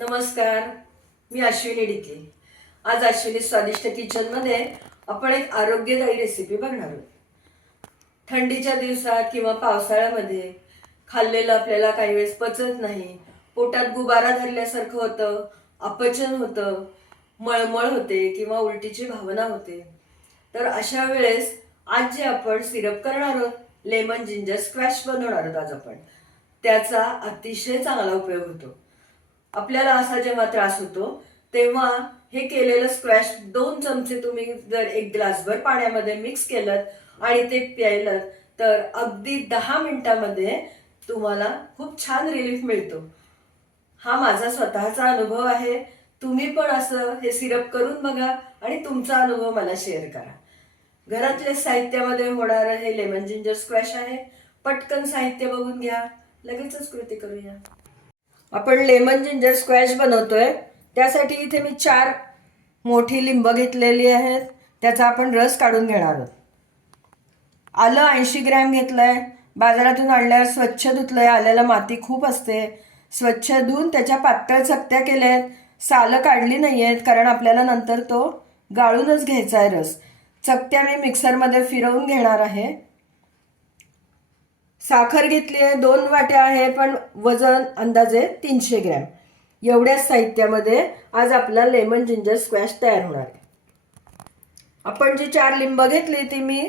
नमस्कार, मी अश्विनी डिके. आज अश्विनी स्वादिष्ट किचनमध्ये आपण एक आरोग्यदायी रेसिपी बघणार आहोत. थंडीच्या दिवसात किंवा पावसाळ्यामध्ये खाल्लेलं आपल्याला काही वेळेस पचत नाही, पोटात गुबारा धरल्यासारखं होतं, अपचन होतं, मळमळ होते किंवा उलटीची भावना होते. तर अशा वेळेस आज जे आपण सिरप करणार आहोत, लेमन जिंजर स्क्वॅश बनवणार आहोत आज आपण, त्याचा अतिशय चांगला उपयोग होतो. आपल्याला असा जेव्हा त्रास होतो तेव्हा हे केलेलं स्क्वॅश 2 चमचे तुम्ही जर एक ग्लासभर पाण्यामध्ये मिक्स केलं आणि ते प्यायलं तर अगदी 10 मिनिटांमध्ये तुम्हाला खूप छान रिलीफ मिळतो. हा माझा स्वतःचा अनुभव आहे. तुम्ही पण असं हे सिरप करून बघा आणि तुमचा अनुभव मला शेअर करा. घरातल्या साहित्यामध्ये होणारं हे लेमन जिंजर स्क्वॅश आहे. पटकन साहित्य बघून घ्या, लगेचच कृती करूया. आपण लेमन जिंजर स्क्वॅश बनवतोय. त्यासाठी इथे मी 4 मोठी लिंब घेतलेली आहेत. त्याचा आपण रस काढून घेणार आहोत. आलं 80 ग्रॅम घेतलंय. बाजारातून आणल्यावर स्वच्छ धुतलंय. आल्याला माती खूप असते. स्वच्छ धुवून त्याच्या पातळ चकत्या केल्या आहेत. सालं काढली नाही आहेत कारण आपल्याला नंतर तो गाळूनच घ्यायचा आहे रस. चकत्या मी मिक्सरमध्ये फिरवून घेणार आहे. साखर घेतली आहे, 2 वाट्या आहे, पण वजन अंदाजे 300 ग्रॅम. एवढ्याच साहित्यामध्ये आज आपला लेमन जिंजर स्क्वॅश तयार होणार आहे. आपण जी 4 लिंब घेतली ती मी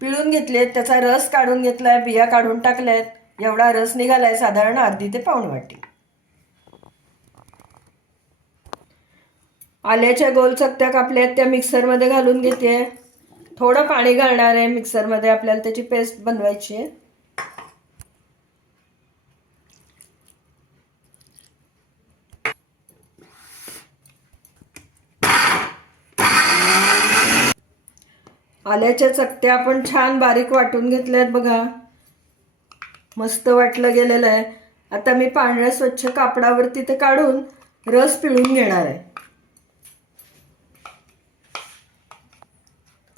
पिळून घेतली आहेत. त्याचा रस काढून घेतलाय, बिया काढून टाकल्यात. एवढा रस निघालाय, साधारण अर्धी ते पाऊण वाटी. आल्याच्या गोल चकत्या कापल्यात, त्या मिक्सरमध्ये घालून घेते. थोडं पाणी घालणार आहे मिक्सरमध्ये, आपल्याला त्याची पेस्ट बनवायची आहे. आल्याच्या चकत्या आपण छान बारीक वाटून घेतल्यात बघा. मस्त वाटलं गेलेलं आहे. आता मी पांढऱ्या स्वच्छ कापडावरती ते काढून रस पिळून घेणार आहे.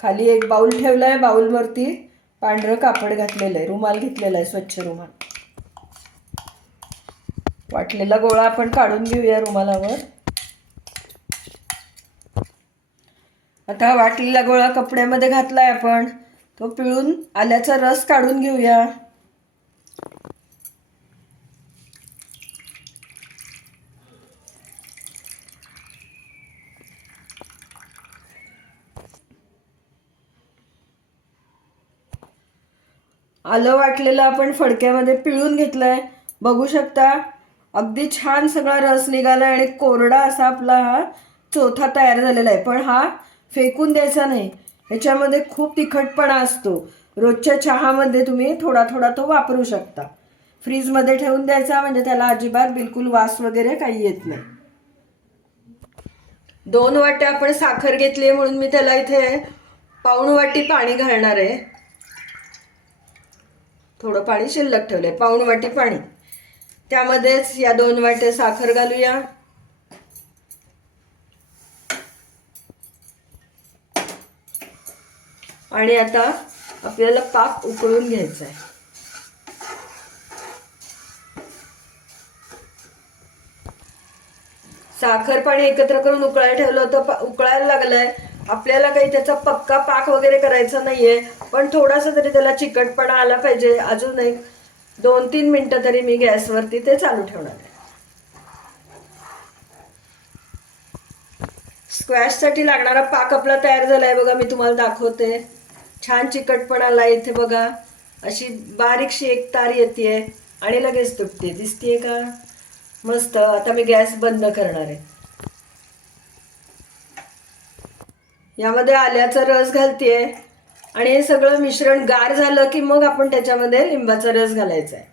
खाली एक बाउल ठेवलाय, बाउलवरती पांढरं कापड घातलेलं आहे, रुमाल घेतलेला आहे, स्वच्छ रुमाल. वाटलेला गोळा आपण काढून घेऊया रुमालावर. आता वाटलेला गोळा कपड्यामध्ये घातलाय आपण. तो पिळून आल्याचा रस काढून घेऊया. आलं वाटलेलं आपण फडक्यामध्ये पिळून घेतलंय. बघू शकता अगदी छान सगळा रस निघालाय आणि कोरडा असा आपला हा चोथा तयार झालेला आहे. पण हा फेकून द्यायचा नाही. ह्याच्यामध्ये खूप तिखटपणा असतो. रोजच्या चहामध्ये तुम्ही थोडा थोडा तो वापरू शकता. फ्रीजमध्ये ठेवून द्यायचा, म्हणजे त्याला अजिबात बिलकुल वास वगैरे काही येत नाही. 2 वाट्या आपण साखर घेतली म्हणून मी त्याला इथे पाऊण वाटी पाणी घालणार आहे. थोडं पाणी शिल्लक ठेवलंय, पाऊण वाटी पाणी. त्यामध्येच या 2 वाट्या साखर घालूया. आणि आता आपल्याला पाक उकळून घ्यायचा आहे. साखर पाणी एकत्र करून उकळायला ठेवलं होतं, उकळायला लागलंय. आपल्याला काही त्याचा पक्का पाक वगैरे करायचा नाहीये, पण थोडासा तरी त्याला चिकटपणा आला पाहिजे. अजून एक 2-3 मिनिटं तरी मी गॅसवरती ते चालू ठेवणार आहे. स्क्वॅशसाठी लागणारा पाक आपला तयार झालाय बघा. मी तुम्हाला दाखवते. छान चिकटपणा आला इथे बघा. अशी बारीकशी एक तार येते आणि लगेच तुटते. दिसतीये का? मस्त. आता मी गॅस बंद करणार आहे. यामध्ये आल्याचा रस घालतेय आणि हे सगळं मिश्रण गार झालं की मग आपण त्याच्यामध्ये लिंबाचा रस घालायचा आहे.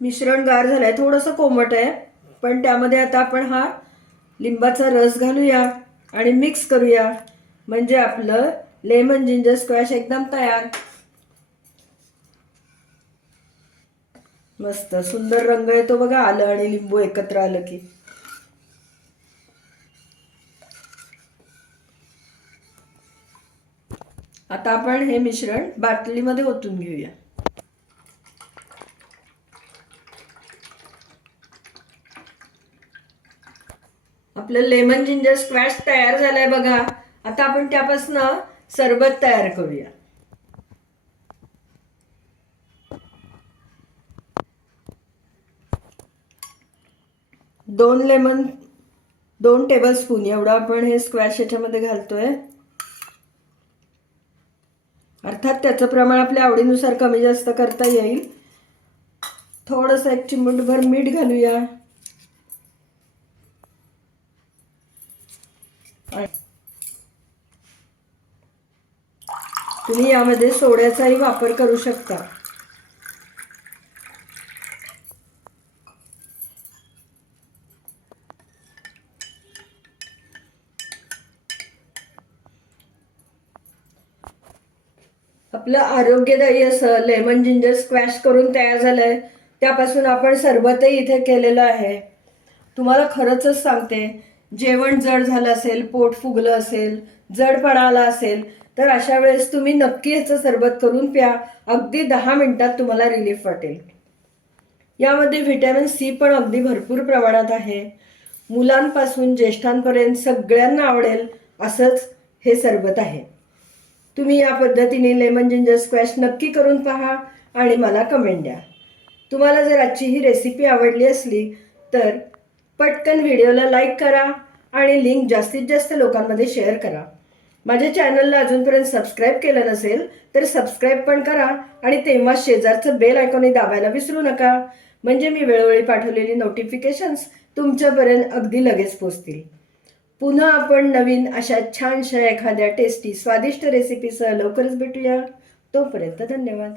मिश्रण गार झालंय, थोडंसं कोमट आहे, पण त्यामध्ये आता आपण हा लिंबाचा रस घालूया आणि मिक्स करूया. म्हणजे आपलं लेमन जिंजर स्क्वॅश एकदम तयार. मस्त सुंदर रंग येतो बघा, आलं आणि लिंबू एकत्र आलं की. आता आपण हे मिश्रण बाटलीमध्ये ओतून घेऊया. आपलं लेमन जिंजर स्क्वॅश तयार झालाय बघा. आता आपण त्यापासून सरबत तयार करूया. दोन टेबलस्पून एवढा आपण हे स्क्वॅश याच्यामध्ये घालतोय. अर्थात त्याचं प्रमाण आपल्या आवडीनुसार कमी जास्त करता येईल. थोडंसं एक चिमूटभर मीठ घालूया. तुम्ही यामध्ये सोड्याचाही वापर करू शकता. आपलं आरोग्यदायी असं लेमन जिंजर स्क्वॅश करून तयार झालंय. त्यापासून आपण सरबतही इथे केलेलं आहे. तुम्हाला खरंच सांगते, जेवण जड झालं असेल, पोट फुगलं असेल, जडपणा आला असेल, तर अशा वेळेस तुम्ही नक्की ह्याचं सरबत करून प्या. अगदी 10 मिनिटात तुम्हाला रिलीफ वाटेल. यामध्ये व्हिटॅमिन सी पण अगदी भरपूर प्रमाणात आहे. मुलांपासून ज्येष्ठांपर्यंत सगळ्यांना आवडेल असंच हे सरबत आहे. तुम्ही या पद्धतीने लेमन जिंजर स्क्वॅश नक्की करून पहा आणि मला कमेंट द्या. तुम्हाला जर आजची ही रेसिपी आवडली असली तर पटकन व्हिडिओला लाईक करा आणि लिंक जास्तीत जास्त लोकांमध्ये शेअर करा. माझ्या चॅनलला अजूनपर्यंत सबस्क्राईब केलं नसेल तर सबस्क्राईब पण करा आणि तेव्हा शेजारचं बेल आयकॉनही दाबायला विसरू नका. म्हणजे मी वेळोवेळी पाठवलेली नोटिफिकेशन्स तुमच्यापर्यंत अगदी लगेच पोहोचतील. पुन्हा आपण नवीन अशा छानशा एखाद्या टेस्टी स्वादिष्ट रेसिपीसह लवकरच भेटूया. तोपर्यंत धन्यवाद.